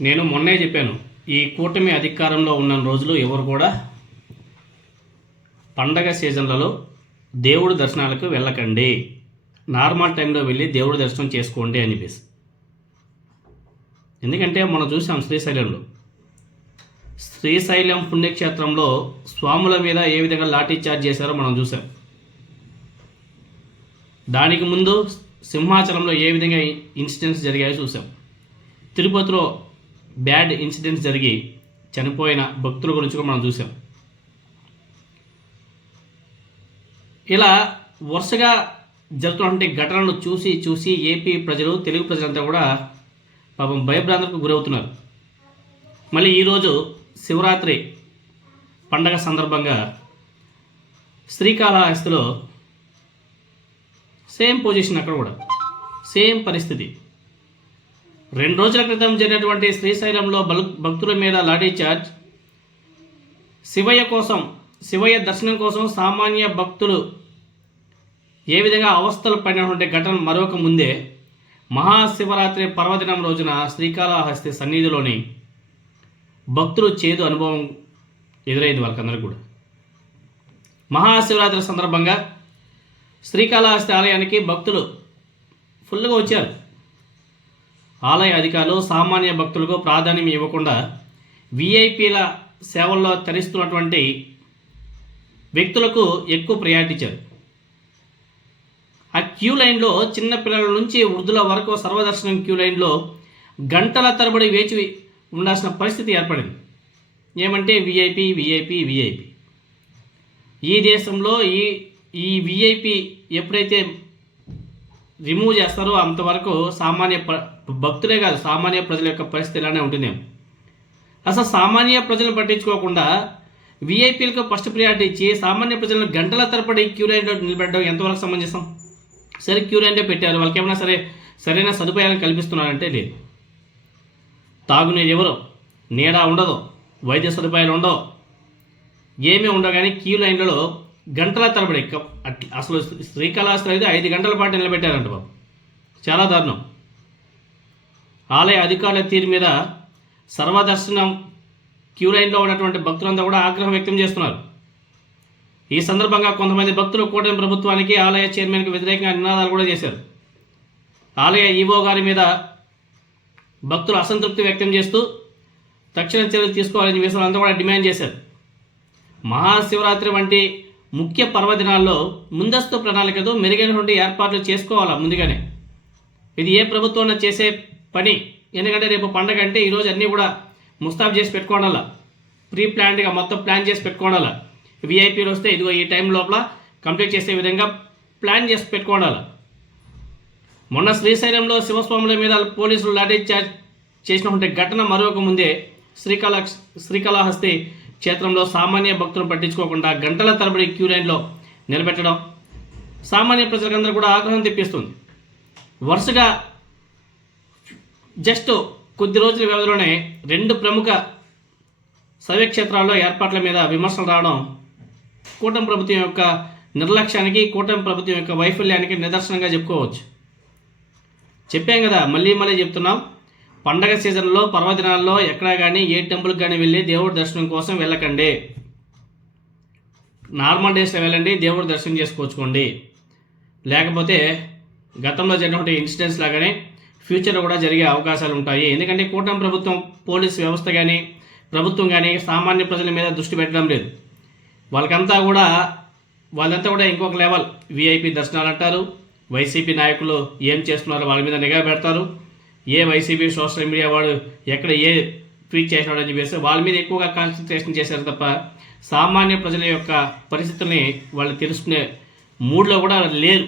నేను మొన్నే చెప్పాను ఈ కూటమి అధికారంలో ఉన్న రోజులు ఎవరు కూడా పండగ సీజన్లలో దేవుడి దర్శనాలకు వెళ్ళకండి. నార్మల్ టైంలో వెళ్ళి దేవుడి దర్శనం చేసుకోండి అని చెప్పేసి. ఎందుకంటే మనం చూసాం శ్రీశైలంలో. శ్రీశైలం పుణ్యక్షేత్రంలో స్వాముల మీద ఏ విధంగా లాఠీ చార్జ్ చేశారో మనం చూసాం. దానికి ముందు సింహాచలంలో ఏ విధంగా ఇన్సిడెంట్స్ జరిగాయో చూసాం. తిరుపతిలో బ్యాడ్ ఇన్సిడెంట్స్ జరిగి చనిపోయిన భక్తుల గురించి కూడా మనం చూసాం. ఇలా వరుసగా జరుగుతున్నటువంటి ఘటనలు చూసి చూసి ఏపీ ప్రజలు తెలుగు ప్రజలంతా కూడా పాపం భయభ్రాంతులకు గురవుతున్నారు. మళ్ళీ ఈరోజు శివరాత్రి పండగ సందర్భంగా శ్రీకాళహస్తిలో సేమ్ పొజిషన్ అక్కడ కూడా సేమ్ పరిస్థితి. రెండు రోజుల క్రితం జరిగినటువంటి శ్రీశైలంలో భక్తుల మీద లాఠీ చార్జ్. శివయ్య కోసం శివయ్య దర్శనం కోసం సామాన్య భక్తులు ఏ విధంగా అవస్థలు పడినటువంటి ఘటన మరొక ముందే మహాశివరాత్రి పర్వదినం రోజున శ్రీకాళహస్తి సన్నిధిలోని భక్తులు చేదు అనుభవం ఎదురైంది వాళ్ళకందరికీ కూడా. మహాశివరాత్రి సందర్భంగా శ్రీకాళహస్తి ఆలయానికి భక్తులు ఫుల్గా వచ్చారు. ఆలయ అధికారులు సామాన్య భక్తులకు ప్రాధాన్యం ఇవ్వకుండా విఐపీల సేవల్లో తరిస్తున్నటువంటి వ్యక్తులకు ఎక్కువ ప్రయారిటీ ఇచ్చారు. ఆ క్యూ లైన్లో చిన్నపిల్లల నుంచి వృద్ధుల వరకు సర్వదర్శనం క్యూ లైన్లో గంటల తరబడి వేచి ఉండాల్సిన పరిస్థితి ఏర్పడింది. ఏమంటే విఐపి విఐపి విఐపి ఈ దేశంలో ఈ ఈ విఐపి ఎప్పుడైతే రిమూవ్ చేస్తారో అంతవరకు సామాన్య భక్తులే కాదు సామాన్య ప్రజల యొక్క పరిస్థితి ఇలానే ఉంటుంది అసలు సామాన్య ప్రజలను పట్టించుకోకుండా విఐపీలకు ఫస్ట్ ప్రియారిటీ ఇచ్చి సామాన్య ప్రజలను గంటల తరపడి క్యూ లైన్లో నిలబెట్టడం ఎంతవరకు సమంజసం? సరే క్యూ లైన్లో పెట్టారు. వాళ్ళకి ఏమైనా సరే సరైన సదుపాయాలను కల్పిస్తున్నారంటే లేదు. తాగునీరు ఎవరు? నీడ ఉండదు. వైద్య సదుపాయాలు ఉండవు. ఏమీ ఉండవు. కానీ క్యూ లైన్లలో గంటల తరబడి అసలు శ్రీకాళహస్తి అయితే ఐదు గంటల పాటు నిలబెట్టారంట బాబు. చాలా దారుణం. ఆలయ అధికారుల తీరు మీద సర్వదర్శనం క్యూ లైన్లో ఉన్నటువంటి భక్తులంతా కూడా ఆగ్రహం వ్యక్తం చేస్తున్నారు. ఈ సందర్భంగా కొంతమంది భక్తులు కూటమి ప్రభుత్వానికి ఆలయ చైర్మన్కి వ్యతిరేకంగా నినాదాలు కూడా చేశారు. ఆలయ ఈవో గారి మీద భక్తులు అసంతృప్తి వ్యక్తం చేస్తూ తక్షణ చర్యలు తీసుకోవాలని విషయం అంతా కూడా డిమాండ్ చేశారు. మహాశివరాత్రి వంటి ముఖ్య పర్వదినాల్లో ముందస్తు ప్రణాళికతో మెరుగైనటువంటి ఏర్పాట్లు చేసుకోవాలా ముందుగానే? ఇది ఏ ప్రభుత్వం చేసే పని? ఎందుకంటే రేపు పండగ అంటే ఈరోజు అన్నీ కూడా ముస్తాబ్ చేసి పెట్టుకోవాలా? ప్రీ ప్లాన్డ్గా మొత్తం ప్లాన్ చేసి పెట్టుకోవాలా? విఐపీలు వస్తే ఇదిగో ఈ టైం లోపల కంప్లీట్ చేసే విధంగా ప్లాన్ చేసి పెట్టుకోవాలా? మొన్న శ్రీశైలంలో శివస్వాముల మీద పోలీసులు లాఠీ చార్జ్ చేసినటువంటి ఘటన మరొక ముందే శ్రీకాళ శ్రీకాళహస్తి క్షేత్రంలో సామాన్య భక్తులను పట్టించుకోకుండా గంటల తరబడి క్యూ లైన్లో నిలబెట్టడం సామాన్య ప్రజలకందరూ కూడా ఆగ్రహం తెప్పిస్తుంది. వరుసగా జస్ట్ కొద్ది రోజుల వ్యవధిలోనే రెండు ప్రముఖ శైవక్షేత్రాల్లో ఏర్పాట్ల మీద విమర్శలు రావడం కూటమి ప్రభుత్వం యొక్క నిర్లక్ష్యానికి కూటమి ప్రభుత్వం యొక్క వైఫల్యానికి నిదర్శనంగా చెప్పుకోవచ్చు. చెప్పాం కదా మళ్ళీ మళ్ళీ చెప్తున్నాం. పండగ సీజన్లో పర్వదినాల్లో ఎక్కడా కానీ ఏ టెంపుల్కి కానీ వెళ్ళి దేవుడి దర్శనం కోసం వెళ్ళకండి. నార్మల్ డేస్లో వెళ్ళండి దేవుడి దర్శనం చేసుకోవచ్చుకోండి. లేకపోతే గతంలో జరిగినటువంటి ఇన్సిడెంట్స్ లాగానే ఫ్యూచర్లో కూడా జరిగే అవకాశాలు ఉంటాయి. ఎందుకంటే కూటమి ప్రభుత్వం పోలీస్ వ్యవస్థ కానీ ప్రభుత్వం కానీ సామాన్య ప్రజల మీద దృష్టి పెట్టడం లేదు. వాళ్ళకంతా కూడా వాళ్ళంతా కూడా ఇంకొక లెవెల్. విఐపి దర్శనాలు అంటారు. వైసీపీ నాయకులు ఏం చేస్తున్నారో వాళ్ళ మీద నిఘా పెడతారు. ఏ వైసీపీ సోషల్ మీడియా వాడు ఎక్కడ ఏ ట్వీట్ చేసినాడు అని చెప్పేసి వాళ్ళ మీద ఎక్కువగా కాన్సన్ట్రేషన్ చేశారు తప్ప సామాన్య ప్రజల యొక్క పరిస్థితుల్ని వాళ్ళు తెలుసుకునే మూడ్లో కూడా లేరు.